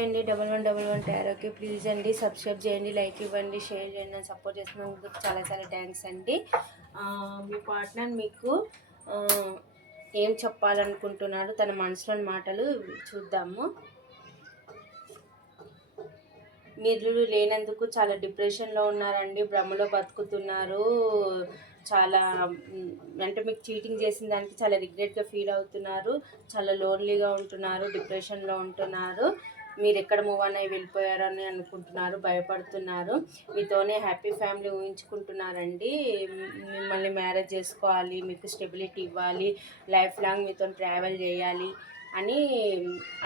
Hi అండి double one double one టారోకి please అండి. సబ్స్క్రైబ్ చేయండి లైక్ ఇవ్వండి షేర్ చేయండి అని సపోర్ట్ చేస్తున్నందుకు చాలా చాలా థ్యాంక్స్ అండి. మీ పార్ట్నర్ మీకు ఏం చెప్పాలనుకుంటున్నాడు? తన మనసులోని మాటలు చూద్దాము. మీరు లేనందుకు చాలా డిప్రెషన్లో ఉన్నారండి. భ్రమలో బతుకుతున్నారు. చాలా అంటే మీకు చీటింగ్ చేసిన దానికి చాలా రిగ్రెట్గా ఫీల్ అవుతున్నారు. చాలా లోన్లీగా ఉంటున్నారు డిప్రెషన్లో ఉంటున్నారు. మీరు ఎక్కడ మూవ్ అన్నవి వెళ్ళిపోయారని అనుకుంటున్నారు భయపడుతున్నారు. మీతోనే హ్యాపీ ఫ్యామిలీ ఊహించుకుంటున్నారండి. మిమ్మల్ని మ్యారేజ్ చేసుకోవాలి మీకు స్టెబిలిటీ ఇవ్వాలి లైఫ్ లాంగ్ మీతో ట్రావెల్ చేయాలి అని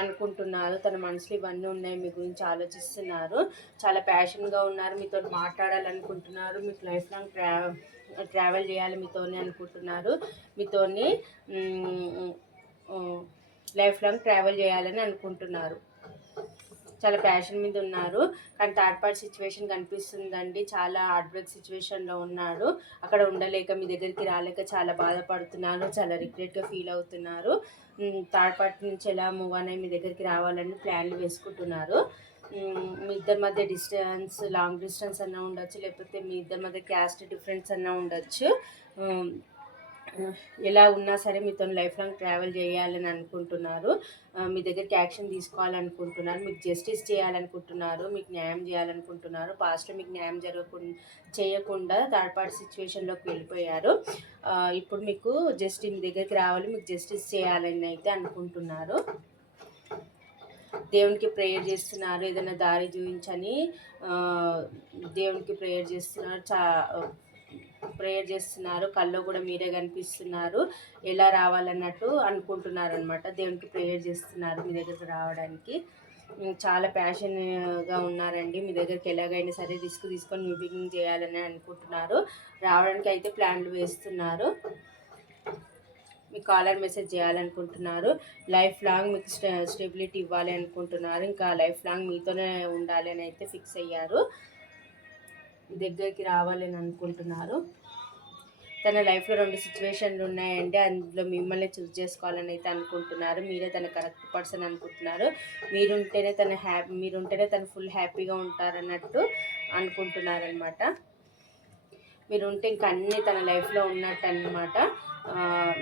అనుకుంటున్నారు. తన మనసులో ఇవన్నీ ఉన్నాయి మీ గురించి ఆలోచిస్తున్నారు. చాలా ప్యాషన్గా ఉన్నారు మీతో మాట్లాడాలనుకుంటున్నారు మీకు లైఫ్ లాంగ్ ట్రా ట్రావెల్ చేయాలి మీతోనే అనుకుంటున్నారు. మీతోని లైఫ్ లాంగ్ ట్రావెల్ చేయాలని అనుకుంటున్నారు. చాలా ప్యాషన్ మీద ఉన్నారు. కానీ థర్డ్ పార్ట్ సిచ్యువేషన్ కనిపిస్తుందండి. చాలా హార్ట్ బ్రేక్ సిచ్యువేషన్లో ఉన్నాడు అక్కడ ఉండలేక మీ దగ్గరికి రాలేక చాలా బాధపడుతున్నారు. చాలా రిగ్రెట్గా ఫీల్ అవుతున్నారు. థర్డ్ పార్ట్ నుంచి ఎలా మూవ్ అనే మీ దగ్గరికి రావాలని ప్లాన్లు వేసుకుంటున్నారు. మీ ఇద్దరి మధ్య డిస్టెన్స్ లాంగ్ డిస్టెన్స్ అన్నా ఉండొచ్చు లేకపోతే మీ ఇద్దరి మధ్య క్యాస్ట్ డిఫరెన్స్ అన్నా ఉండొచ్చు. ఎలా ఉన్నా సరే మీతో లైఫ్ లాంగ్ ట్రావెల్ చేయాలని అనుకుంటున్నారు. మీ దగ్గరికి యాక్షన్ తీసుకోవాలనుకుంటున్నారు. మీకు జస్టిస్ చేయాలనుకుంటున్నారు. మీకు న్యాయం చేయాలనుకుంటున్నారు. పాస్ట్లో మీకు న్యాయం జరగకుండా చేయకుండా థర్డ్ పార్టీ సిచ్యువేషన్లోకి వెళ్ళిపోయారు. ఇప్పుడు మీకు జస్టిస్ మీ దగ్గరికి రావాలి. మీకు జస్టిస్ చేయాలని అయితే అనుకుంటున్నారు. దేవునికి ప్రేయర్ చేస్తున్నారు. ఏదైనా దారి చూపించని దేవునికి ప్రేయర్ చేస్తున్నారు. చా ప్రేయర్ చేస్తున్నారు. కల్లో కూడా మీరే కనిపిస్తున్నారు. ఎలా రావాలన్నట్టు అనుకుంటున్నారు అనమాట దేవునికి ప్రేయర్ చేస్తున్నారు మీ దగ్గరకు రావడానికి. చాలా ప్యాషన్గా ఉన్నారండి. మీ దగ్గరికి ఎలాగైనా సరే రిస్క్ తీసుకొని న్యూ చేయాలని అనుకుంటున్నారు. రావడానికి అయితే ప్లాన్లు వేస్తున్నారు. మీ కాలర్ మెసేజ్ చేయాలనుకుంటున్నారు. లైఫ్ లాంగ్ మీకు స్టె స్టెబిలిటీ ఇవ్వాలి అనుకుంటున్నారు. ఇంకా లైఫ్ లాంగ్ మీతోనే ఉండాలి అని అయితే ఫిక్స్ అయ్యారు. దగ్గరికి రావాలని అనుకుంటున్నారు. తన లైఫ్లో రెండు సిచ్యువేషన్లు ఉన్నాయండి అందులో మిమ్మల్ని చూస్ చేసుకోవాలని అయితే అనుకుంటున్నారు. మీరే తన కరెక్ట్ పర్సన్ అనుకుంటున్నారు. మీరుంటేనే తన హ్యాపీ మీరుంటేనే తను ఫుల్ హ్యాపీగా ఉంటారన్నట్టు అనుకుంటున్నారనమాట మీరు ఉంటే ఇంకా అన్నీ తన లైఫ్లో ఉన్నట్టు అనమాట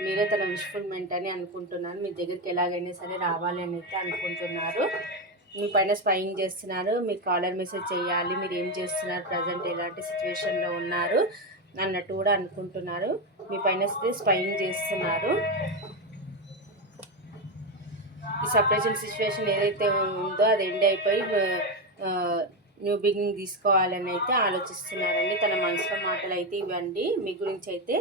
మీరే తన విష్ఫుల్మెంట్ అని అనుకుంటున్నారు. మీ దగ్గరికి ఎలాగైనా సరే రావాలి అని అయితే అనుకుంటున్నారు. మీ పైన స్పైయింగ్ చేస్తున్నారు మీ కాలర్ మెసేజ్ చేయాలి మీరు ఏం చేస్తున్నారు ప్రజెంట్ ఎలాంటి సిచ్యువేషన్లో ఉన్నారు అన్నట్టు కూడా అనుకుంటున్నారు. మీ పైన స్పైయింగ్ చేస్తున్నారు. ఈ సపరేషన్ సిచ్యువేషన్ ఏదైతే ఉందో అది ఎండ్ అయిపోయి న్యూ బిగినింగ్ తీసుకోవాలని అయితే ఆలోచిస్తున్నారండి. తన మనసులో మాటలు అయితే ఇవ్వండి. మీ గురించి అయితే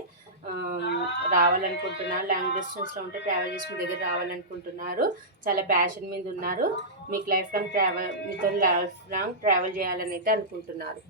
రావాలనుకుంటున్నారు లాంగ్ డిస్టెన్స్లో ఉంటే ట్రావెల్ చేసి మీ దగ్గర రావాలనుకుంటున్నారు. చాలా ప్యాషన్ మీద ఉన్నారు. మీకు లైఫ్ లాంగ్ ట్రావెల్ మీతో లైఫ్ లాంగ్ ట్రావెల్ చేయాలని అయితే అనుకుంటున్నారు.